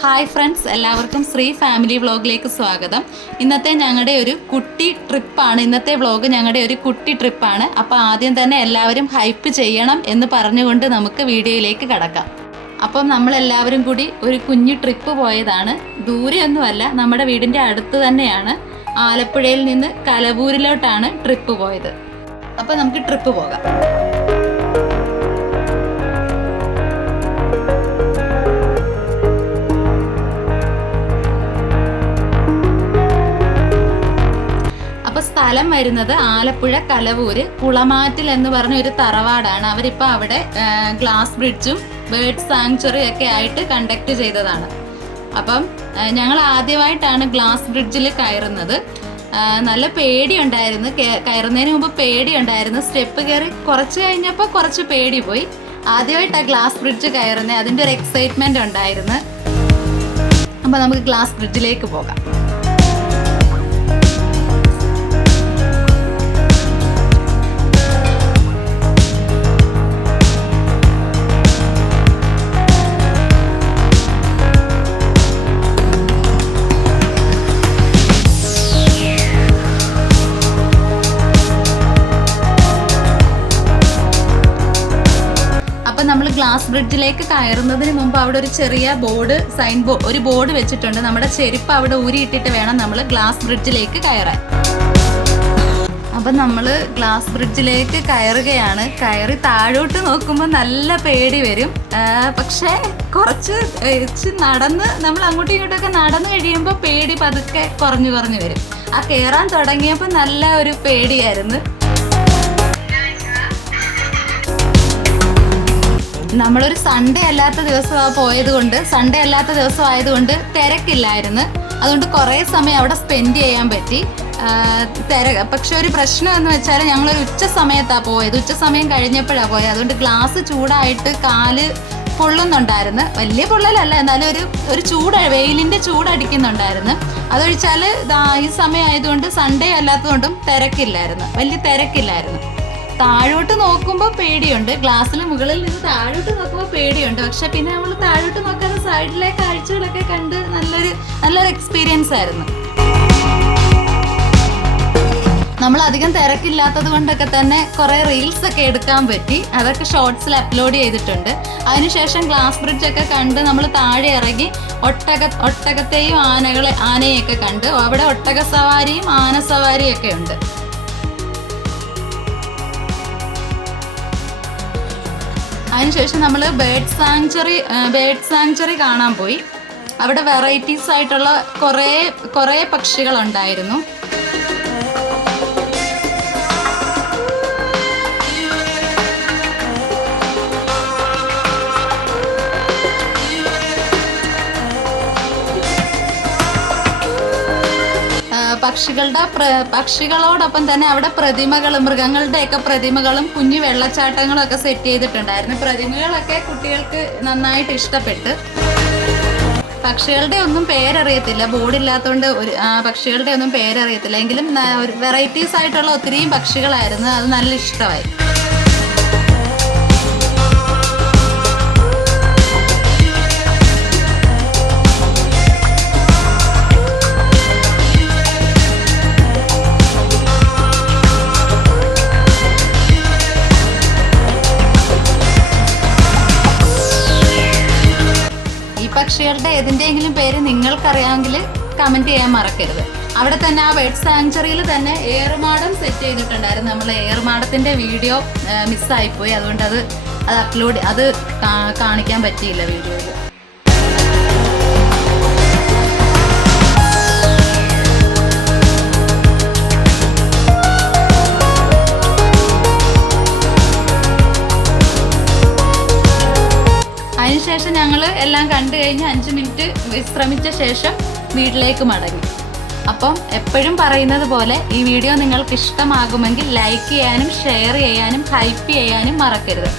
Hi friends എല്ലാവർക്കും Shri family വ്ളോഗിലേക്ക് സ്വാഗതം. ഇന്നത്തെ ഞങ്ങളുടെ ഒരു കുട്ടി ട്രിപ്പാണ് ഇന്നത്തെ വ്ളോഗ് ഞങ്ങളുടെ ഒരു കുട്ടി ട്രിപ്പാണ് അപ്പോൾ ആദ്യം തന്നെ എല്ലാവരും ഹൈപ്പ് ചെയ്യണം എന്ന് പറഞ്ഞുകൊണ്ട് നമുക്ക് വീഡിയോയിലേക്ക് കടക്കാം. അപ്പം നമ്മളെല്ലാവരും കൂടി ഒരു കുഞ്ഞു ട്രിപ്പ് പോയതാണ്. ദൂരെയൊന്നുമല്ല നമ്മുടെ വീടിന്റെ അടുത്ത് തന്നെയാണ്. ആലപ്പുഴയിൽ നിന്ന് കലവൂരിലോട്ടാണ് ട്രിപ്പ് പോയത്. അപ്പോൾ നമുക്ക് ട്രിപ്പ് പോകാം. സ്ഥലം വരുന്നത് ആലപ്പുഴ കലവൂര് കുളമാറ്റിൽ എന്ന് പറഞ്ഞ ഒരു തറവാടാണ്. അവരിപ്പോ അവിടെ ഗ്ലാസ് ബ്രിഡ്ജും ബേർഡ് സാങ്ച്വറിയും ഒക്കെ ആയിട്ട് കണ്ടക്ട് ചെയ്തതാണ്. അപ്പം ഞങ്ങൾ ആദ്യമായിട്ടാണ് ഗ്ലാസ് ബ്രിഡ്ജിൽ കയറുന്നത്. നല്ല പേടിയുണ്ടായിരുന്നു. കയറുന്നതിന് മുമ്പ് പേടിയുണ്ടായിരുന്നു. സ്റ്റെപ്പ് കയറി കുറച്ച് കഴിഞ്ഞപ്പോൾ കുറച്ച് പേടി പോയി. ആദ്യമായിട്ടാണ് ഗ്ലാസ് ബ്രിഡ്ജ് കയറുന്നത് അതിന്റെ ഒരു എക്സൈറ്റ്മെന്റ് ഉണ്ടായിരുന്നു. അപ്പോൾ നമുക്ക് ഗ്ലാസ് ബ്രിഡ്ജിലേക്ക് പോകാം. ഗ്ലാസ് ബ്രിഡ്ജിലേക്ക് കയറുന്നതിന് മുമ്പ് അവിടെ ഒരു ചെറിയ ബോർഡ് സൈൻ ബോർഡ് ഒരു ബോർഡ് വെച്ചിട്ടുണ്ട്. നമ്മുടെ ചെരുപ്പ് അവിടെ ഊരിയിട്ടിട്ട് വേണം നമ്മൾ ഗ്ലാസ് ബ്രിഡ്ജിലേക്ക് കയറാൻ. അപ്പം നമ്മൾ ഗ്ലാസ് ബ്രിഡ്ജിലേക്ക് കയറുകയാണ്. കയറി താഴോട്ട് നോക്കുമ്പോൾ നല്ല പേടി വരും. പക്ഷേ കുറച്ച് നടന്ന് നമ്മൾ അങ്ങോട്ടും ഇങ്ങോട്ടൊക്കെ നടന്നു കഴിയുമ്പോൾ പേടി പതുക്കെ കുറഞ്ഞു കുറഞ്ഞു വരും. ആ കയറാൻ തുടങ്ങിയപ്പോൾ നല്ല ഒരു പേടിയായിരുന്നു. നമ്മളൊരു സൺഡേ അല്ലാത്ത ദിവസമാണ് പോയത് കൊണ്ട് സൺഡേ അല്ലാത്ത ദിവസം ആയതുകൊണ്ട് തിരക്കില്ലായിരുന്നു. അതുകൊണ്ട് കുറേ സമയം അവിടെ സ്പെൻഡ് ചെയ്യാൻ പറ്റി. തിര പക്ഷെ ഒരു പ്രശ്നം എന്ന് വെച്ചാൽ ഞങ്ങളൊരു ഉച്ച സമയത്താണ് പോയത്. ഉച്ച സമയം കഴിഞ്ഞപ്പോഴാണ് പോയത്. അതുകൊണ്ട് ഗ്ലാസ് ചൂടായിട്ട് കാൽ പൊള്ളുന്നുണ്ടായിരുന്നു. വലിയ പൊള്ളലല്ല എന്നാലും ഒരു ഒരു ചൂട് വെയിലിന്റെ ചൂടടിക്കുന്നുണ്ടായിരുന്നു അതൊഴിച്ചാൽ ഈ സമയം ആയതുകൊണ്ട് സൺഡേ അല്ലാത്തതുകൊണ്ടും തിരക്കില്ലായിരുന്നു. വലിയ തിരക്കില്ലായിരുന്നു. താഴോട്ട് നോക്കുമ്പോൾ പേടിയുണ്ട്. ഗ്ലാസ്സിൽ മുകളിൽ നിന്ന് താഴോട്ട് നോക്കുമ്പോൾ പേടിയുണ്ട്. പക്ഷെ പിന്നെ നമ്മൾ താഴോട്ട് നോക്കാതെ സൈഡിലെ കാഴ്ചകളൊക്കെ കണ്ട് നല്ലൊരു നല്ലൊരു എക്സ്പീരിയൻസ് ആയിരുന്നു. നമ്മൾ അധികം തിരക്കില്ലാത്തത് കൊണ്ടൊക്കെ തന്നെ കുറേ റീൽസ് ഒക്കെ എടുക്കാൻ പറ്റി. അതൊക്കെ ഷോർട്സിൽ അപ്ലോഡ് ചെയ്തിട്ടുണ്ട്. അതിനുശേഷം ഗ്ലാസ് ബ്രിഡ്ജ് ഒക്കെ കണ്ട് നമ്മൾ താഴെ ഇറങ്ങി ഒട്ടക ഒട്ടകത്തെയും ആനകളെ ആനയെയൊക്കെ കണ്ട്. അവിടെ ഒട്ടക സവാരിയും ആന സവാരിയും ഒക്കെ ഉണ്ട്. അതിനുശേഷം നമ്മൾ ബേർഡ് സാങ്ച്വറി ബേർഡ് സാങ്ച്വറി കാണാൻ പോയി. അവിടെ വെറൈറ്റീസ് ആയിട്ടുള്ള കുറേ കുറേ പക്ഷികളുണ്ടായിരുന്നു. പക്ഷികളുടെ പക്ഷികളോടൊപ്പം തന്നെ അവിടെ പ്രതിമകളും മൃഗങ്ങളുടെയൊക്കെ പ്രതിമകളും കുഞ്ഞു വെള്ളച്ചാട്ടങ്ങളും ഒക്കെ സെറ്റ് ചെയ്തിട്ടുണ്ടായിരുന്നു. പ്രതിമകളൊക്കെ കുട്ടികൾക്ക് നന്നായിട്ട് ഇഷ്ടപ്പെട്ട്. പക്ഷികളുടെ ഒന്നും പേരറിയത്തില്ല. ബോർഡില്ലാത്തതുകൊണ്ട് ഒരു പക്ഷികളുടെ ഒന്നും പേരറിയത്തില്ല. എങ്കിലും വെറൈറ്റീസ് ആയിട്ടുള്ള ഒത്തിരിയും പക്ഷികളായിരുന്നു. അത് നല്ല ഇഷ്ടമായി. പക്ഷികളുടെ ഏതിന്റെയെങ്കിലും പേര് നിങ്ങൾക്കറിയാമെങ്കിൽ കമന്റ് ചെയ്യാൻ മറക്കരുത്. അവിടെ തന്നെ ആ ബേർഡ് സാങ്ച്വറിയിൽ തന്നെ ഏറുമാടം സെറ്റ് ചെയ്തിട്ടുണ്ടായിരുന്നു. നമ്മൾ ഏറുമാടത്തിന്റെ വീഡിയോ മിസ്സായിപ്പോയി അതുകൊണ്ട് അത് അത് അപ്ലോഡ് അത് കാണിക്കാൻ പറ്റിയില്ല വീഡിയോയിൽ അതിനുശേഷം ഞങ്ങൾ എല്ലാം കണ്ടു കഴിഞ്ഞ് അഞ്ച് മിനിറ്റ് വിശ്രമിച്ച ശേഷം വീട്ടിലേക്ക് മടങ്ങി. അപ്പം എപ്പോഴും പറയുന്നത് പോലെ ഈ വീഡിയോ നിങ്ങൾക്ക് ഇഷ്ടമാകുമെങ്കിൽ ലൈക്ക് ചെയ്യാനും ഷെയർ ചെയ്യാനും ഹൈപ്പ് ചെയ്യാനും മറക്കരുത്.